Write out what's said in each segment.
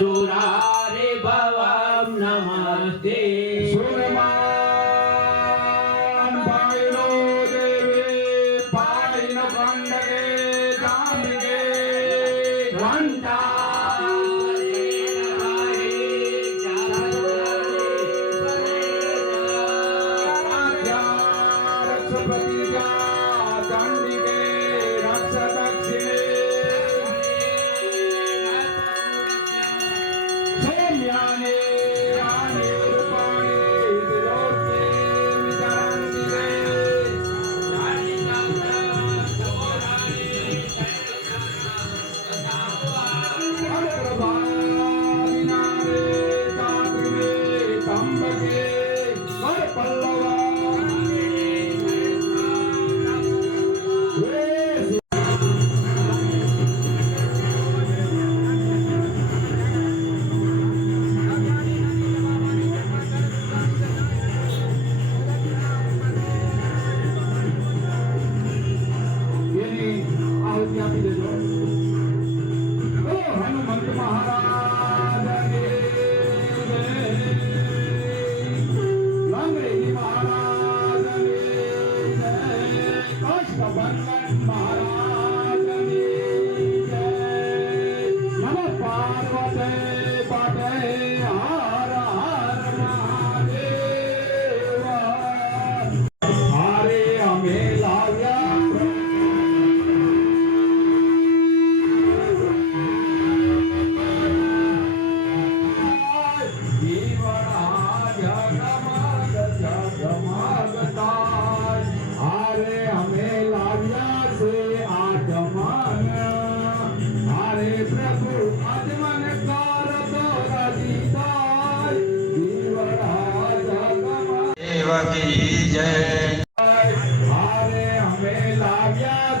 चुरारे भवं नमस्ते। nothing to do.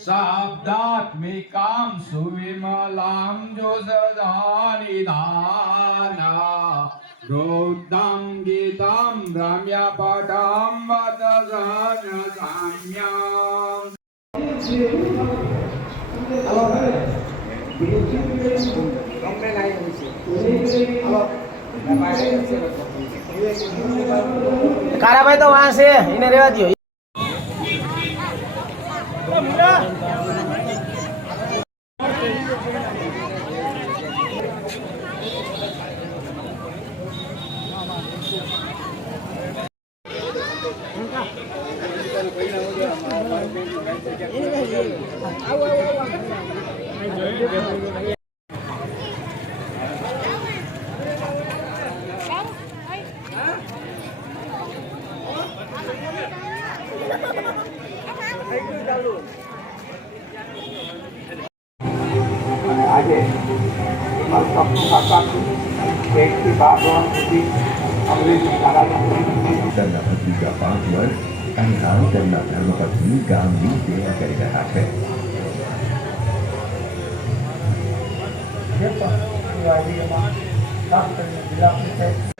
शब्दात्मिका सुविमलां जोसदानिधाना रोद्धं गीतां रम्यपटां कारा भाई तो वहाँ से इन्हें रेवा दियो। Dan dapat juga pahamkan tentang dan dapat mengetahui kami di tidak Jakarta. Siapa? Wali Mak, Kapten Bila Kita.